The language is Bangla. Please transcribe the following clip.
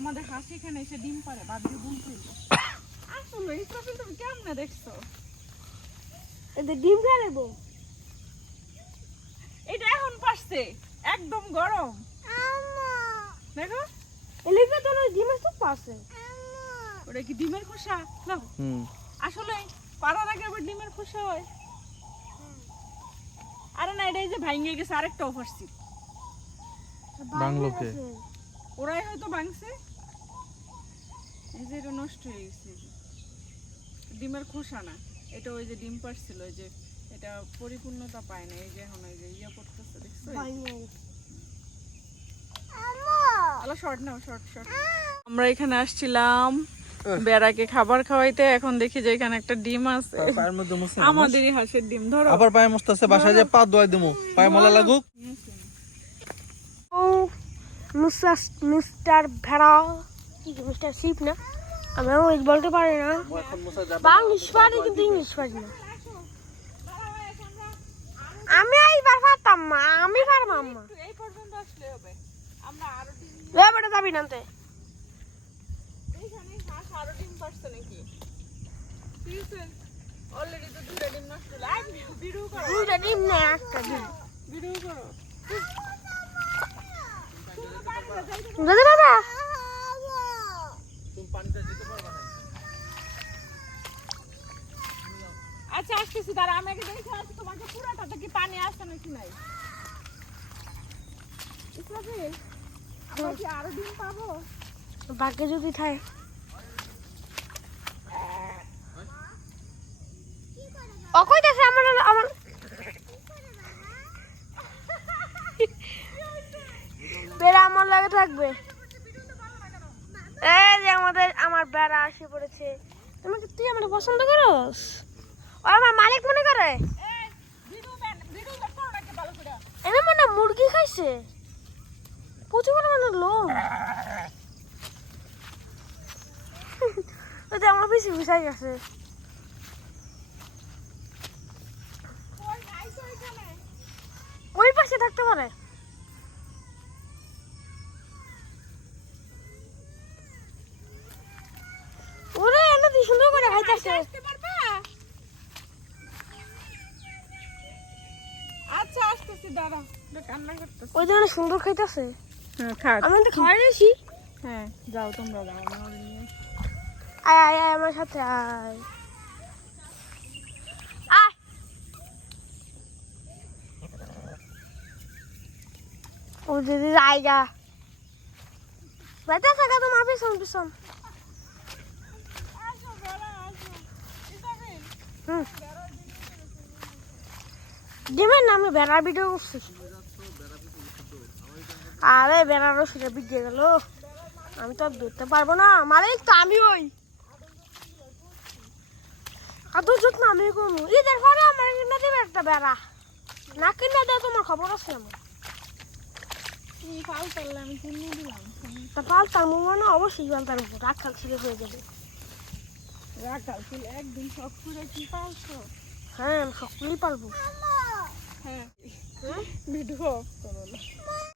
আমাদের হাঁস এখানে এসে ডিম পারে, ভাবছি ডিম পারলো। আসলে ইসরাফিল তুমি কেমনে দেখছো? এতে ডিম পারবো। এটা এখন পারছে, একদম গরম। দেখো এলিফে তো ডিমের তো পারছে। ওটা কি ডিমের খোসা? না আসলে পারার আগে আবার ডিমের খোসা হয়। আরে না, এটা এই যে ভাঙে গেছে, আরেকটাও পারছি। বাংলোকে ওরাই হয়তো ভাঙছে, এই যে এটা নষ্ট হয়ে গেছে। ডিমের খোসা না এটা, ওই যে ডিম পারছিল, ওই যে এটা পরিপূর্ণতা পায় না। এই যে এখন ওই যে ইয়া করতেছে, দেখছো? আলো শর্ট নাও, শর্ট শর্ট। আমরা এখানে আসছিলাম বেড়াকে খাবার খাওয়াইতে, এখন দেখি যে এখানে একটা ডিম আছে, আমাদেরই হাঁসের ডিম। ধরো আবার পায়ে মস্ত আছে, বাসায় যে পা ধোয়াই দেবো, পায়ে মলা লাগুক। ও মিস্টার ভেড়া, কি মিস্টার শিপ না, আমি ওই বলতে পারি না, বাংলিশ পারি কিন্তু ইংলিশ পারি না। আমি এইবার পারতাম মা, আমি পারবাম মা। এই পর্যন্ত আসলে হবে, আমরা আরো ডিম বেটা যাবি নাতে। এইখানে হাঁস আরো ডিম পারছে নাকি? অলরেডি তো দুটো ডিম নষ্ট হলো। আই ভিডিও করো, দুইটা ডিম না একটা ডিম। ভিডিও করো। দাদা বাবা তুমি পানিতে যেতে পারবে না। আচ্ছা আসতেছি, দাঁড়া আমি আগে দেখে আসি তোমাকে পুরাটাতে কি পানি আসছে নাকি নাই। ইসরাফিল, আমরা কি আরো ডিম পাবো? বাকি যদি থাকে অকই দেখে আমার আমার বেড়া আমার লাগে থাকবে। এই যে আমার বেড়া আসে পড়েছে। তুই আমার পছন্দ করস? ও আমার মালিক মনে করে। এনে মানে মুরগি খাইছে, প্রচুর পরিমাণে লোক। ওই যে আমার বেশি বিষয় গেছে। ওই পাশে থাকতে পারে। ওরে এনে দি সুন্দর করে খাইতেছে। আচ্ছা আসতেছি, দাঁড়া, কান্না করতেছি। ওই যে সুন্দর খাইতেছে। হ্যাঁ খা, আমি তো খাওয়াই নিয়েছি। হ্যাঁ যাও তোমরা যাও, আমার নিয়ে। আয় আয় আয় আমার সাথে আয়। আয় ও দিদি আয়গা বেটা থাকা তোমার পিছন পিছন। আসো বেড়া, আসো। ইসরাফিল, হুম ডিমের নামে বেড়ার ভিডিও করছি। আরে বেড়ারও সেটা বিজে গেল, আমি তো আর ধরতে পারবো না। মালিক তো আমি ওই এত যত্ন আমি করবো। ঈদের পরে আমার কিনে দেবে একটা বেড়া, না কিনে দেয় তোমার খবর আছে আমার। তুমি পাল পারলে আমি কিনে দিলাম। তা পালতাম মানে অবশ্যই পালতাম, রাগ খাল ছেড়ে হয়ে যাবে। রাখাল ছিল একদিন সব করে কি পালছো? হ্যাঁ আমি সকলেই পারবো। হ্যাঁ ভিডিও অফ করো।